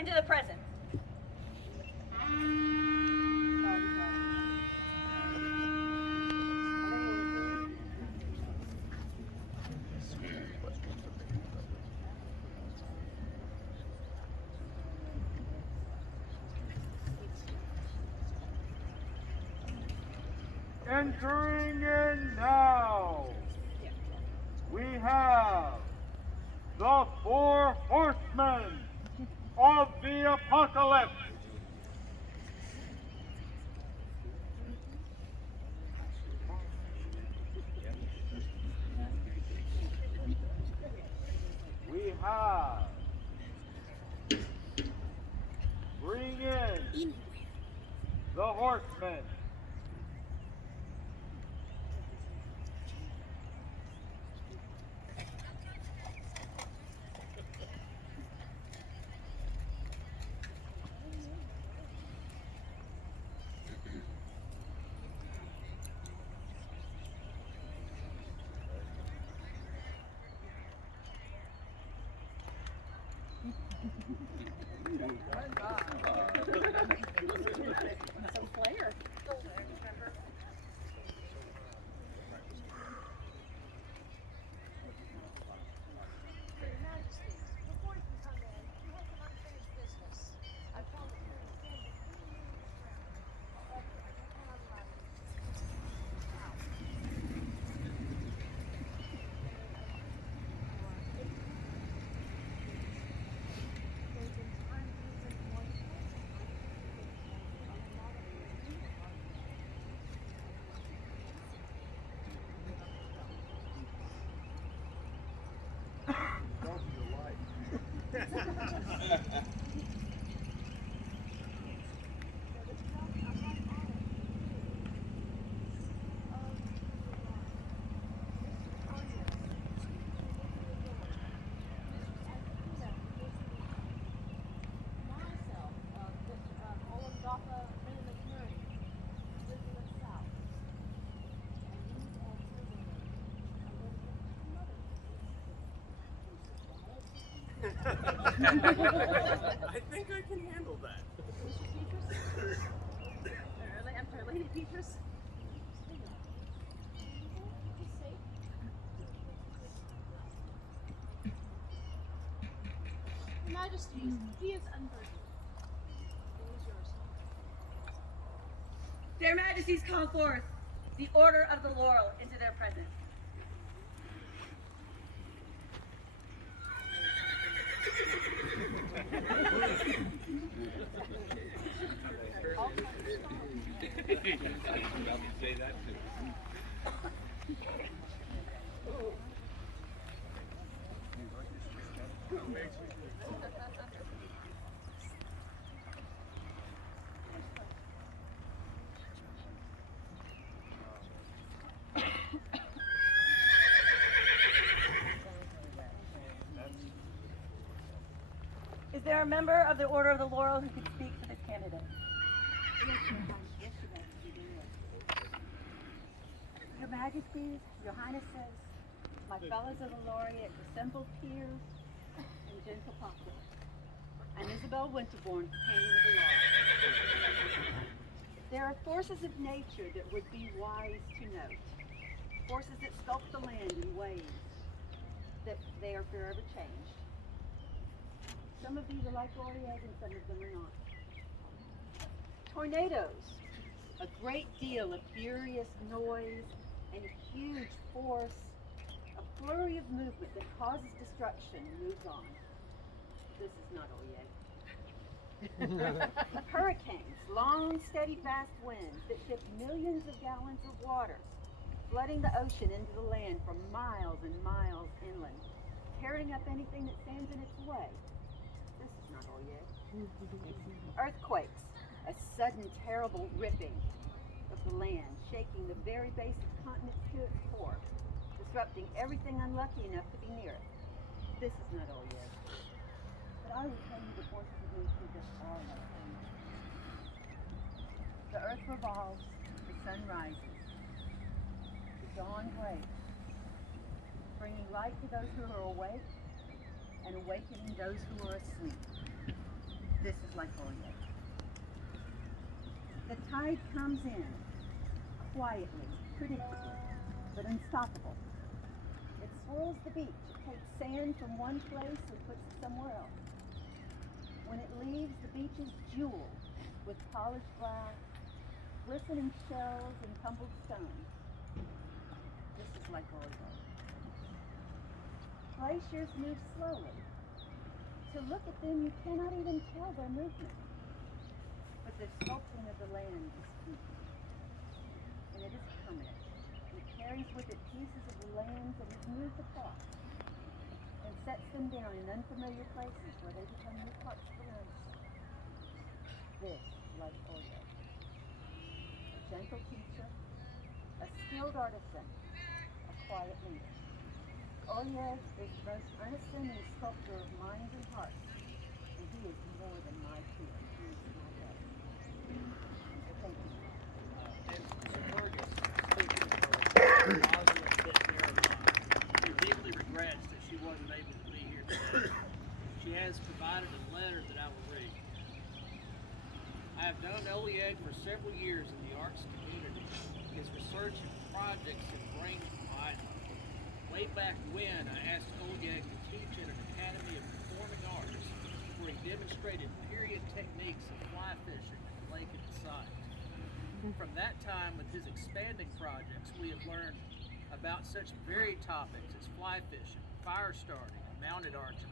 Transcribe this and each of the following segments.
into the present. Entering in now, we have the 4 horsemen of the apocalypse. We have, bring in the horsemen. Some flair. I think I can handle that. I'm sorry, Lady Petrus. Your Majesty, he is unburdened. It is yours. Their Majesties call forth the Order of the Laurel into their presence. Say that too. Is there a member of the Order of the Laurel who could speak for this candidate? Your Majesties, Your Highnesses, my fellows of the laureate, assembled peers, and gentle populace. I'm Isabel Winterbourne, Companion of the Laurel. There are forces of nature that would be wise to note, forces that sculpt the land in ways that they are forever changed. Some of these are like laureate and some of them are not. Tornadoes, a great deal of furious noise and huge force, a flurry of movement that causes destruction and moves on. This is not Oye. Hurricanes, long, steady, fast winds that ship millions of gallons of water, flooding the ocean into the land from miles and miles inland, tearing up anything that stands in its way. This is not Oye. Earthquakes, a sudden, terrible ripping of the land, shaking the very base of continents to its core, disrupting everything unlucky enough to be near it. This is not Oye. But I will tell you the forces of nature that are like Oye. The earth revolves, the sun rises, the dawn breaks, bringing light to those who are awake and awakening those who are asleep. like Oleg. The tide comes in, quietly, predictably, but unstoppable. It swirls the beach. It takes sand from one place and puts it somewhere else. When it leaves, the beach is jeweled with polished glass, glistening shells, and tumbled stones. This is like Oleg. Glaciers move slowly. To look at them, you cannot even tell their movement. But the sculpting of the land is deep. And it is permanent. It carries with it pieces of the lands that has moved across and sets them down in unfamiliar places where they become new parts of the landscape. This, like Oleg. A gentle teacher, a skilled artisan, a quiet leader. Oleg is the most unassuming sculptor of minds and hearts, and he is more than my peer. He is my brother. So thank you. And Sir Fergus, speaking of her positive fit Marilyn, who deeply regrets that she wasn't able to be here today. She has provided a letter that I will read. I have known Oleg for several years in the arts community. His research and projects have ranged widely. Way back when, I asked Oleg to teach at an Academy of Performing Arts, where he demonstrated period techniques of fly fishing at the lake at the site. From that time, with his expanding projects, we have learned about such varied topics as fly fishing, fire starting, and mounted archery.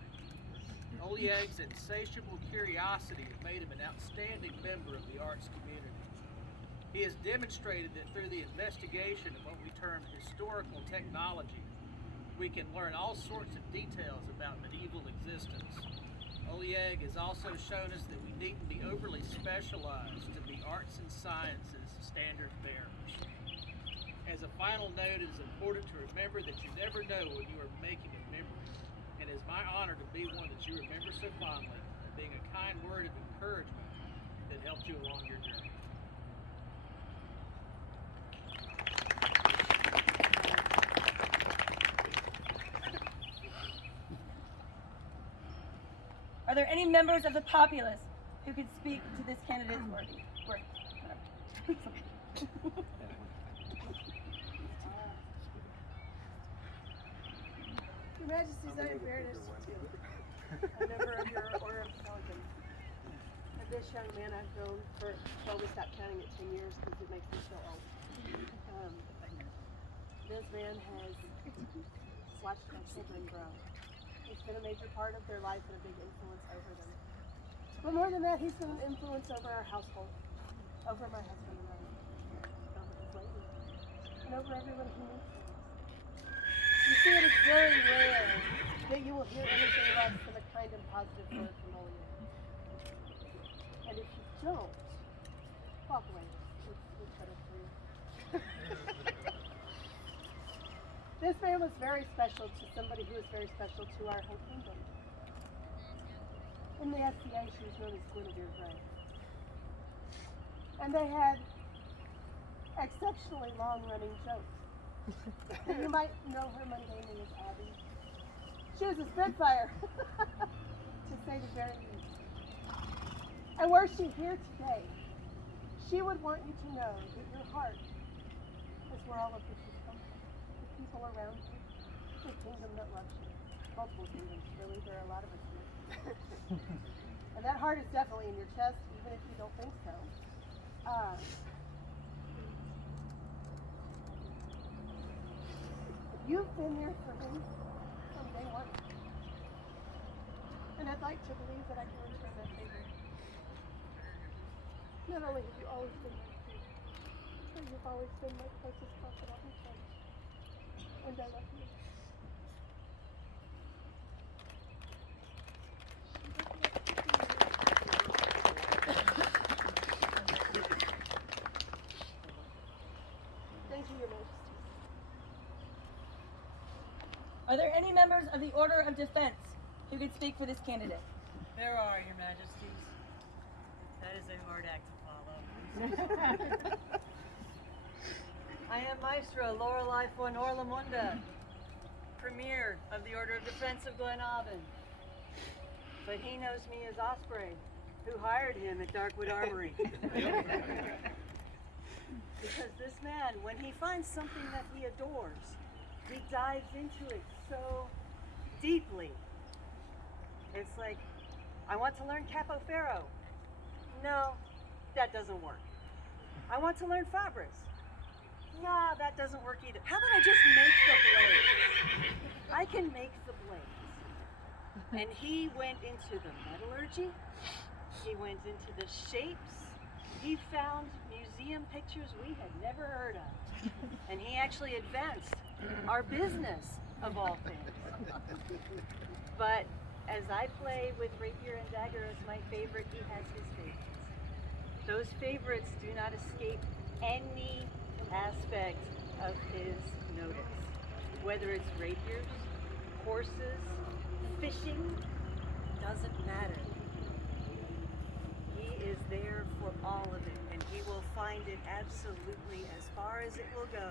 Oleg's insatiable curiosity has made him an outstanding member of the arts community. He has demonstrated that through the investigation of what we term historical technology, we can learn all sorts of details about medieval existence. Oleg has also shown us that we needn't be overly specialized to be arts and sciences standard bearers. As a final note, it is important to remember that you never know when you are making a memory, and it is my honor to be one that you remember so fondly, and being a kind word of encouragement that helped you along your journey. Are there any members of the populace who could speak to this candidate's worth? Your Majesties, I am Baroness Teal, a member of your Order of Pelican. And this young man I've known for, well, we stopped counting at 10 years because it makes me feel old. This man has watched my children grow. He's been a major part of their life and a big influence over them. But more than that, he's been an influence over our household, over my husband and I, over his lady, and over everyone who meets him. You see, it is very rare that you will hear anything less than a kind and positive word from Oleg. And if you don't, walk away. It's better for you. This man was very special to somebody who was very special to our whole kingdom. In the SCA, she was known as Guinevere Gray. And they had exceptionally long-running jokes. You might know her mundanely as Abby. She was a spitfire, to say the very least. And were she here today, she would want you to know that your heart is where all of this is coming from. The people around you, the kingdom that loves you. Multiple kingdoms, really. There are a lot of us here. And that heart is definitely in your chest, even if you don't think so. You've been there for me from day one. And I'd like to believe that I can return that favor. Not only have you always been my friend, but you've always been my closest confidant and friend. And I love you. Thank you, Your Majesty. Are there any members of the Order of Defense who could speak for this candidate? There are, Your Majesties. That is a hard act to follow. I am Maestro Lorelei von Orlamunda, Premier of the Order of Defense of Glenavon. But he knows me as Osprey, who hired him at Darkwood Armory. Because this man, when he finds something that he adores, he dives into it so deeply. It's like, I want to learn Capo Ferro. No, that doesn't work. I want to learn Fabris. Nah, that doesn't work either. How about I just make the blades? I can make the blades. And he went into the metallurgy. He went into the shapes. He found museum pictures we had never heard of. And he actually advanced our business of all things. But as I play with rapier and dagger as my favorite, he has his favorites. Those favorites do not escape any aspect of his notice. Whether it's rapiers, horses, fishing, doesn't matter. He is there for all of it, and he will find it absolutely as far as it will go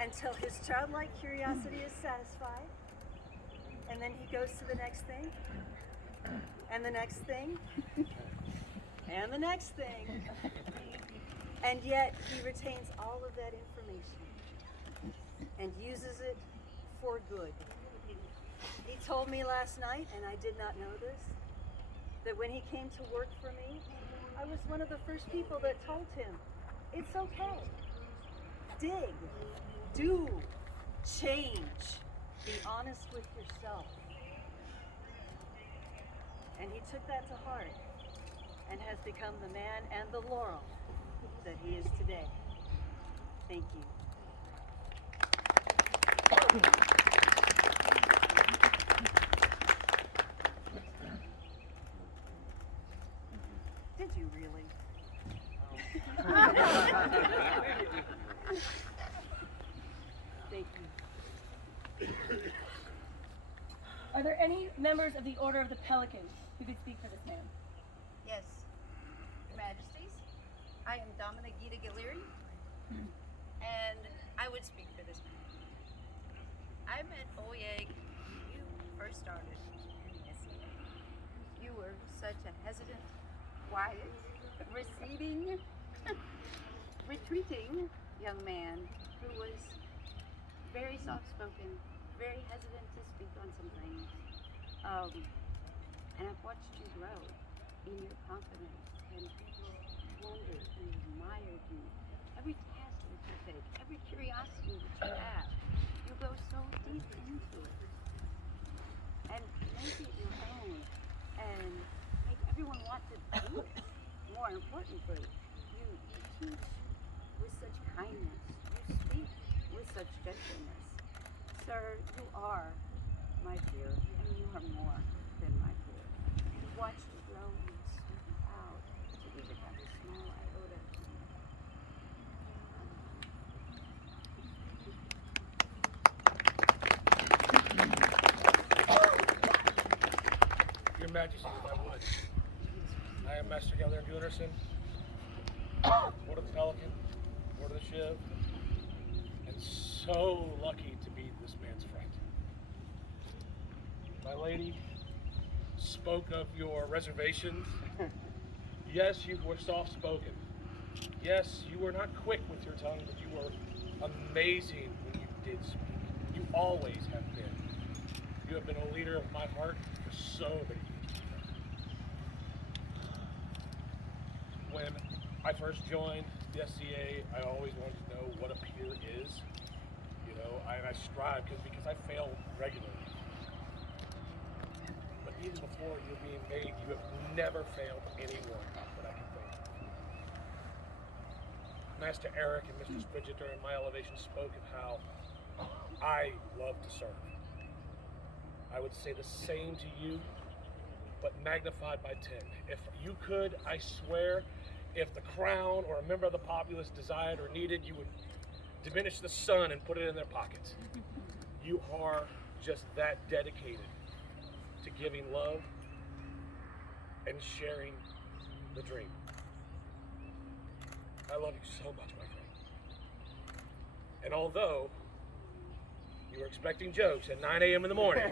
until his childlike curiosity is satisfied, and then he goes to the next thing, and the next thing, and the next thing, and yet he retains all of that information and uses it for good. He told me last night, and I did not know this, that when he came to work for me, I was one of the first people that told him, it's okay. Dig, do, change, be honest with yourself. And he took that to heart and has become the man and the Laurel that he is today. Thank you. Did you really? Thank you. Are there any members of the Order of the Pelican who could speak for this man? Yes, Your Majesties, I am Domina Gita Giliri, and I would speak for this man. I met Oyeg when you first started in the SCA. You were such a hesitant, quiet, receding, retreating young man who was very soft-spoken, very hesitant to speak on some things. And I've watched you grow in your confidence, and people wondered and admired you. Every task that you take, every curiosity that you have, you go so deep into it. And make it your own, and make everyone want to do it. More importantly, you teach with such kindness. You speak with such gentleness. Sir, you are my peer, and you are more than my peer. You've watched you grow and so proud to even have a small iota. Your Majesty, if I would. I am Master Galler Gunnarsson, Lord of the Pelican, Lord of the Shiv, and so lucky to be this man's friend. My lady spoke of your reservations. Yes, you were soft-spoken. Yes, you were not quick with your tongue, but you were amazing when you did speak. You always have been. You have been a leader of my heart for so many years. When I first joined the SCA, I always wanted to know what a peer is. You know, I strive because I fail regularly. But even before you're being made, you have never failed anyone that I can think of. Master Eric and Mistress Bridget during my elevation spoke of how I love to serve. I would say the same to you, but magnified by 10. If you could, I swear, if the crown or a member of the populace desired or needed, you would diminish the sun and put it in their pockets. You are just that dedicated to giving love and sharing the dream. I love you so much, my friend. And although you were expecting jokes at 9 a.m. in the morning,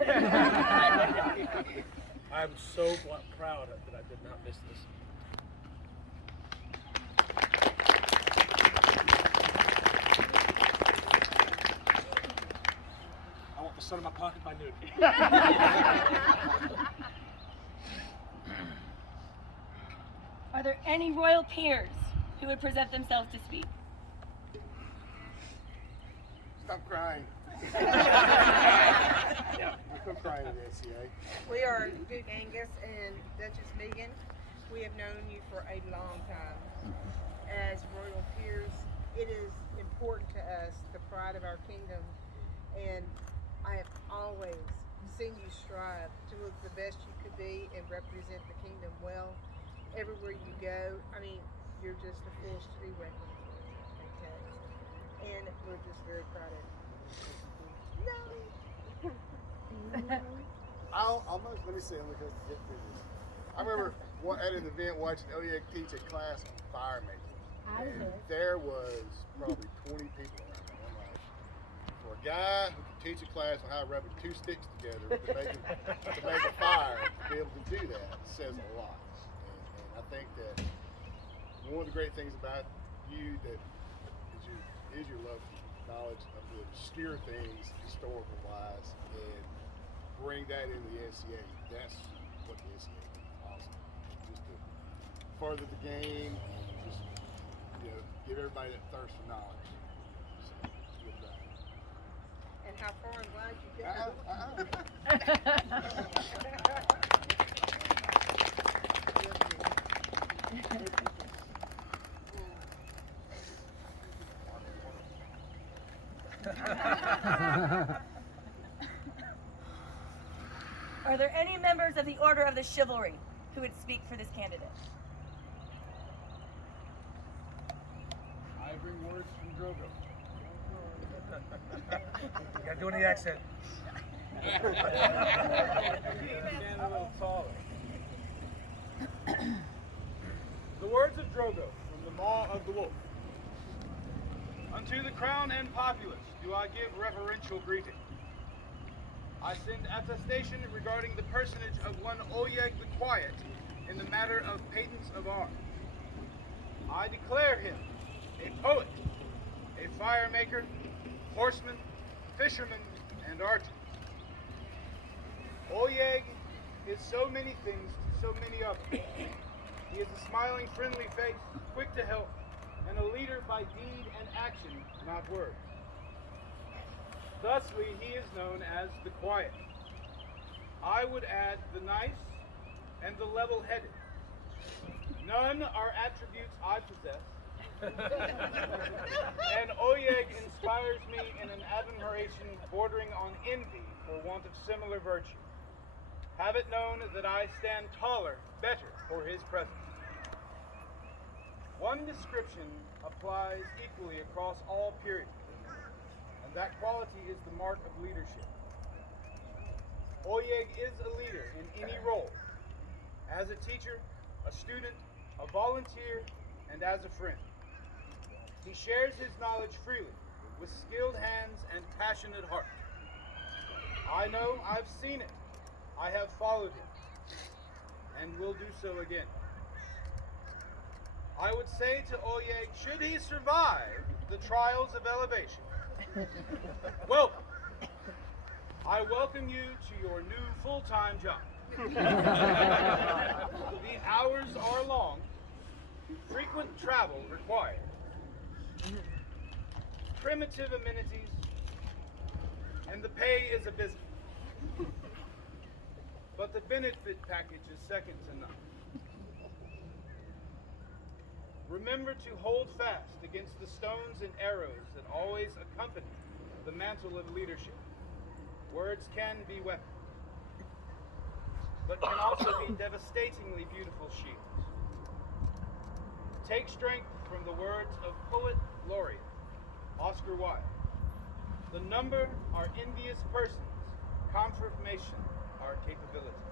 I'm so proud that I did not miss this. I want the sun in my pocket by noon. Are there any royal peers who would present themselves to speak? Stop crying. Quit crying at the SCA. We are Duke Angus and Duchess Megan. We have known you for a long time. As royal peers, it is important to us, the pride of our kingdom, and I have always seen you strive to look the best you could be and represent the kingdom well. Everywhere you go, I mean, you're just a force to be reckoned with, okay? And we're just very proud of you. No! Let me see, let me get through this. I remember at an event watching Oleg teach a class on fire making. And there was probably 20 people around there. I'm like, for a guy who can teach a class on how to rub two sticks together to make a fire, to be able to do that says a lot. And I think that one of the great things about you that is your love for knowledge of the obscure things, historical wise, and bring that into the SCA. That's what the SCA is. Awesome. Just to further the game and just, give everybody that thirst for knowledge. So, good job. And how far and wide you go. Are there any members of the Order of the Chivalry who would speak for this candidate? I bring words from Drogo. You gotta do any accent. Stand a little taller. The words of Drogo from the Maw of the Wolf. Unto the crown and populace do I give reverential greeting. I send attestation regarding the personage of one Oleg the Quiet in the matter of patents of arms. I declare him a poet, a fire maker, horseman, fisherman, and artist. Oleg is so many things to so many others. He is a smiling, friendly face, quick to help, and a leader by deed and action, not words. Thusly, he is known as the Quiet. I would add the nice and the level-headed. None are attributes I possess. And Oleg inspires me in an admiration bordering on envy for want of similar virtue. Have it known that I stand taller, better for his presence. One description applies equally across all periods, and that quality is the mark of leadership. Oleg is a leader in any role, as a teacher, a student, a volunteer, and as a friend. He shares his knowledge freely, with skilled hands and passionate heart. I know, I've seen it. I have followed him, and will do so again. I would say to Oleg, should he survive the trials of elevation, welcome. I welcome you to your new full-time job. The hours are long, frequent travel required, primitive amenities, and the pay is abysmal. But the benefit package is second to none. Remember to hold fast against the stones and arrows that always accompany the mantle of leadership. Words can be weapons, but can also be devastatingly beautiful shields. Take strength from the words of poet laureate Oscar Wilde. The number are envious persons, confirmation our capability.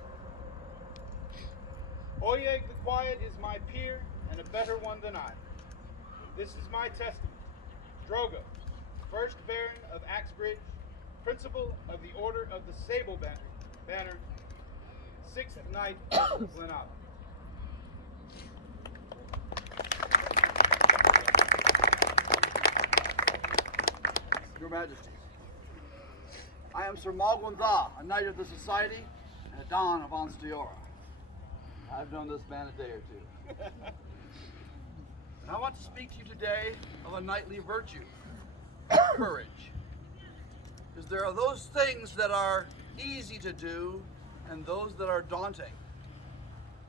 Oleg the Quiet is my peer and a better one than I. This is my testament. Drogo, first Baron of Axbridge, Principal of the Order of the Sable Banner, 6th Night of Glenallen. Your Majesties, I am Sir Malgwyn Tha, a knight of the Society and a Don of Onsteora. I've known this man a day or two. And I want to speak to you today of a knightly virtue, courage. Because there are those things that are easy to do and those that are daunting.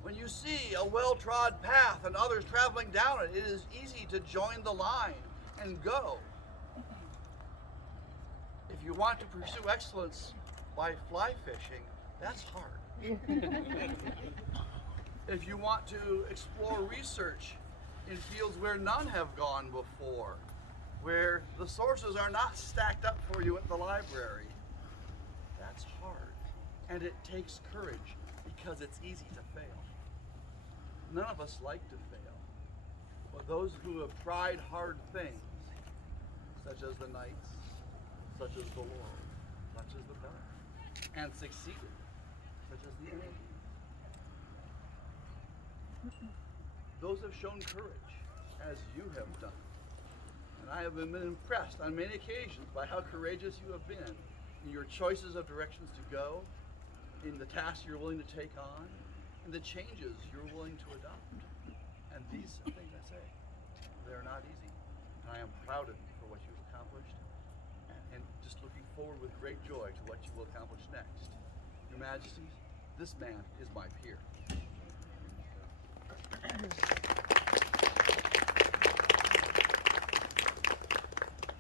When you see a well-trod path and others traveling down it, it is easy to join the line and go. If you want to pursue excellence by fly fishing, that's hard. If you want to explore research in fields where none have gone before, where the sources are not stacked up for you at the library, that's hard. And it takes courage because it's easy to fail. None of us like to fail. But those who have tried hard things, such as the knights, such as the laurel, such as the bell, and succeeded, such as the enemy, those have shown courage, as you have done. And I have been impressed on many occasions by how courageous you have been in your choices of directions to go, in the tasks you're willing to take on, and the changes you're willing to adopt. And these are things I say, they're not easy. And I am proud of you for what you've accomplished, and just looking forward with great joy to what you will accomplish next. Your Majesties, this man is my peer.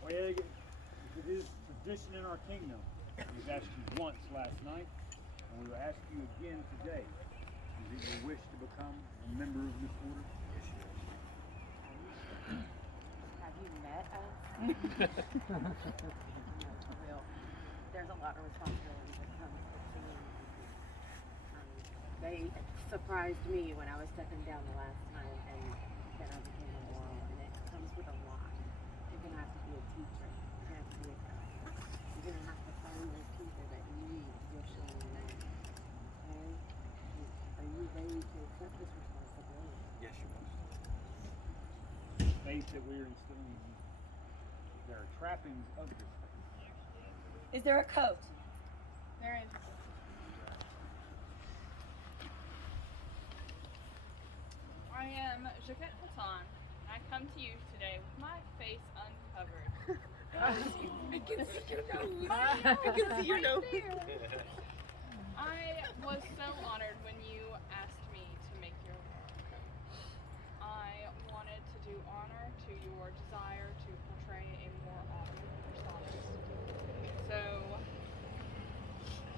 Well, it is tradition in our kingdom. We've asked you once last night, and we will ask you again today. Is it your wish to become a member of this order? Have you met us? No, for real. There's a lot of responsibility that comes with singing. They surprised me when I was stepping down the last time, and then I became a moral, and it comes with a lot. You're gonna have to be a teacher. You're gonna have to be a guide. You're gonna have to find those people that you need to give showing them. Okay? Are you ready to accept this responsibility? Yes, you must. Faith that we're instilling in you. There are trappings of this faith. Is there a coat? There is. I am Jaquette Hassan. I come to you today with my face uncovered. I can see your nose. I can see your nose. I was so honored when you asked me to make your coat. I wanted to do honor to your desire to portray a more autumn persona. So,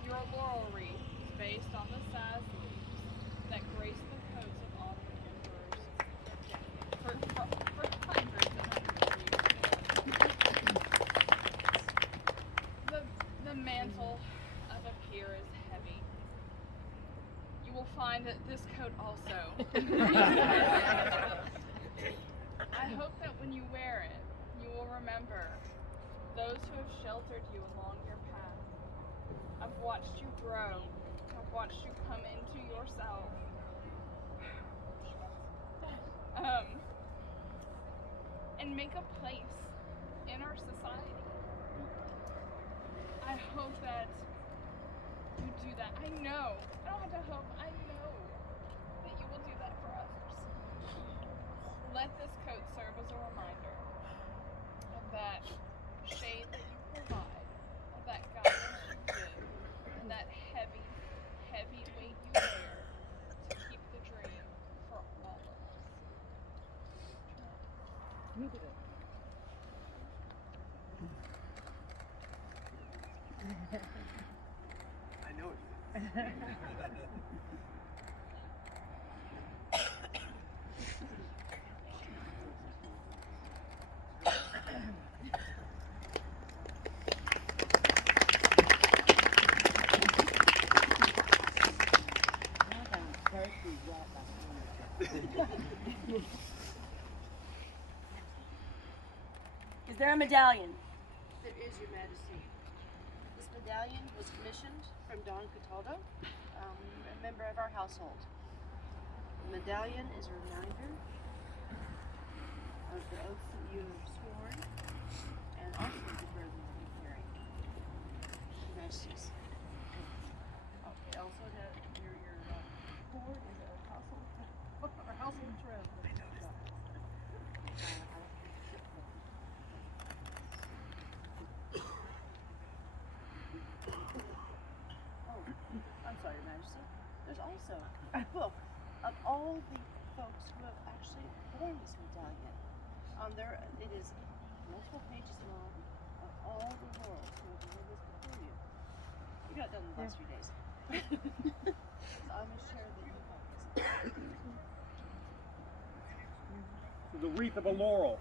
your laurel wreath is based on the saz leaves that grace the coats of autumn emperors for hundreds and hundreds of years. The mantle of a peer is heavy. You will find that this coat also. I hope that when you wear it, you will remember those who have sheltered you along your path. I've watched you grow. I've watched you come into yourself. And make a place in our society. I hope that you do that. I know. I don't have to hope. I know that you will do that for others. Let this coat serve as a reminder of that shade that you provide, of that guidance you give, and that heavy, heavy weight you bear to keep the dream for all of us. You did it. I know it. Is there a medallion? There is, Your Majesty. This medallion was commissioned from Don Cataldo, a member of our household. The medallion is a reminder of the oaths that you have sworn and also the burden that you carry. Your Majesties. Okay, also your cord is a household trim. I'm sorry, Your Majesty. There's also a book of all the folks who have actually worn this medallion. It is multiple pages long of all the lords who have worn this before you. You got it done in the last few days. So I'm going to share that you have this. This is the wreath of a laurel.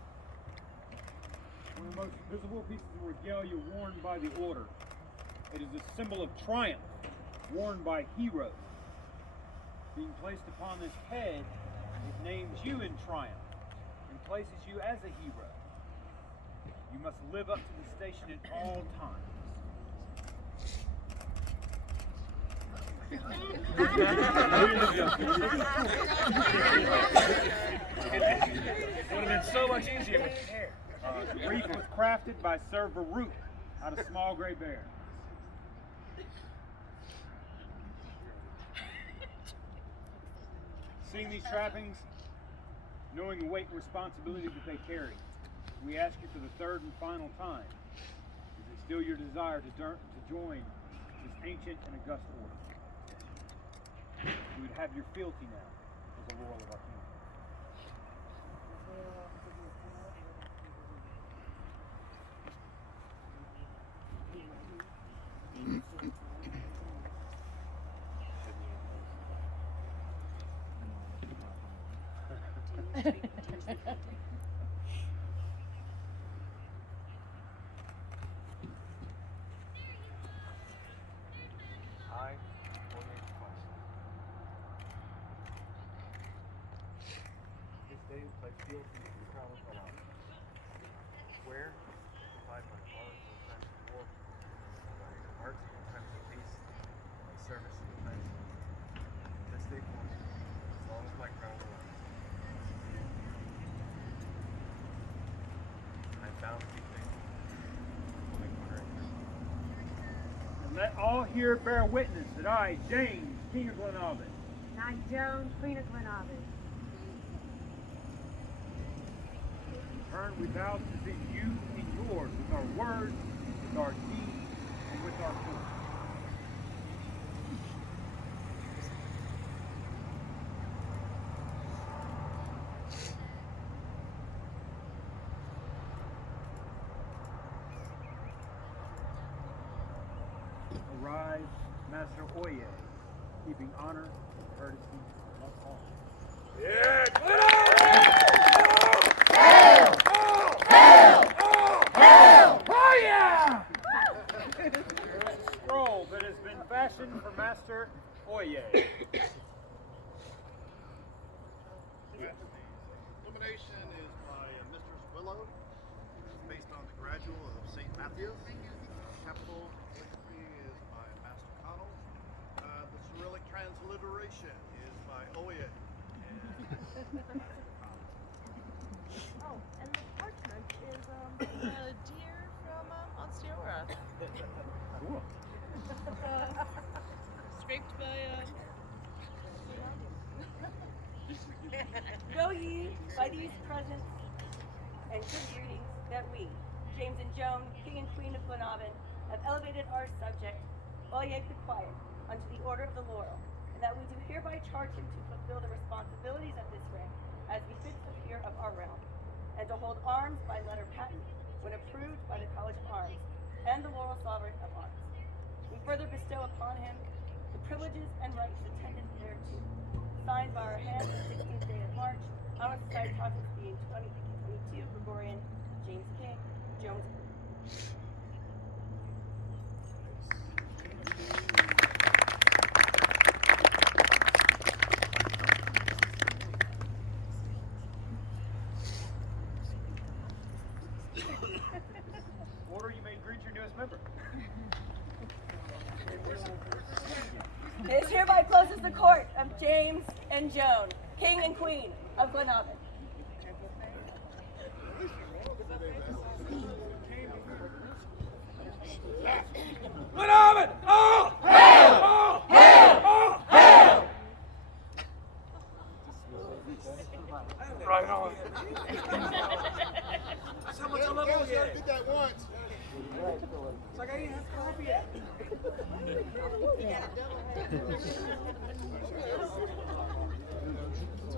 One of the most visible pieces of regalia worn by the order. It is a symbol of triumph, worn by heroes. Being placed upon this head, it names you in triumph and places you as a hero. You must live up to the station at all times. It would have been so much easier with hair. The wreath was crafted by Sir Varuk out of Small Grey Bear. Seeing these trappings, knowing the weight and responsibility that they carry, we ask you for the third and final time, is it still your desire to join this ancient and august order? We would have your fealty now as a laurel of our kingdom. I, Oleg Quest. This day I feel to the crown of my life. Swear to provide my arms in times of war, my heart in times of peace, my service in times of war. This day forward, as long as my crown lasts. I am bound to be faithful to my honor and duty. And let all here bear witness that I, James, King of Glenavon, And I, Joan, Queen of Glenavon. in turn we vow to defend you and yours with our words, with our deeds, and with our force. Arise, Master Oye, keeping honor and courtesy above all. Yeah, Scroll that has been fashioned for Master Oye. Illumination is by Mistress Willow. It's based on the Gradual of St. Matthews. Capital calligraphy is by Master Connell. The Cyrillic transliteration is by Oye. Oh, and the parchment is a deer from Monstiora. Cool. Scraped by Know ye by these presents and good greetings that we, James and Joan, King and Queen of Glenavon, have elevated our subject, Oleg the Quiet, unto the order of the laurel, and that we do hereby charge him to fulfill the responsibilities of this rank as befits the peer of our realm, and to hold arms by letter patent when approved by the College of Arms and the Laurel Sovereign of Arms. We further bestow upon him the privileges and rights attendant thereto, signed by our hand the 16th day of March, our society conference being 2022, Gregorian, James King, Jones. Order, you may greet your newest member. court of James and Joan, King and Queen of Glenavon. Glenavon! All hail! All hail! All hail! Right on. That's how much I love you. I did that once. It's like I didn't have coffee yet.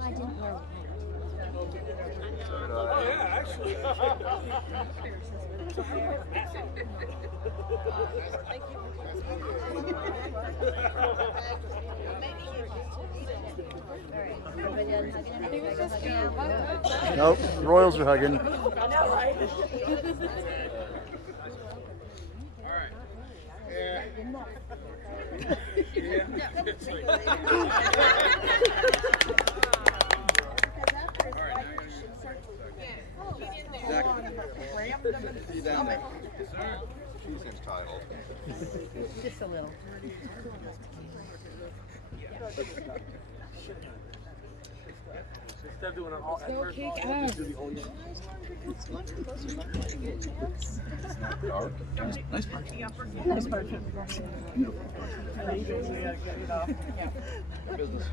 I didn't know. Oh yeah, actually. Nope, Royals are hugging. I know, right? See down there. She's entitled. Just a little. Instead of doing an all Go first kick ball, ass. just do the all you. Nice part. Nice part. Business.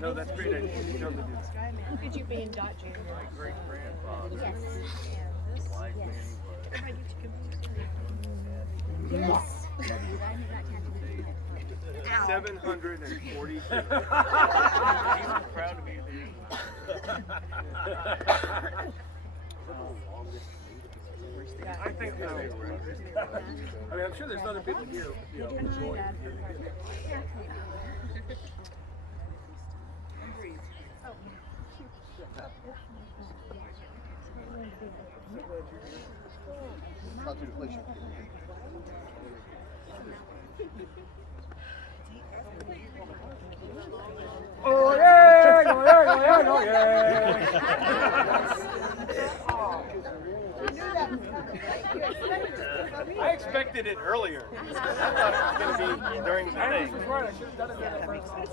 No, that's great. You know, Look at you being Dot Junior. my great grandfather. Yes. Like Yes. 740. He's proud to be there. I think so. I mean, I'm sure there's other people here, you know, enjoy it. Contemplation. Oh yeah, oh yeah, oh yeah, I expected it earlier. I thought it was going to be during the thing. Right, I should have done it. That makes sense.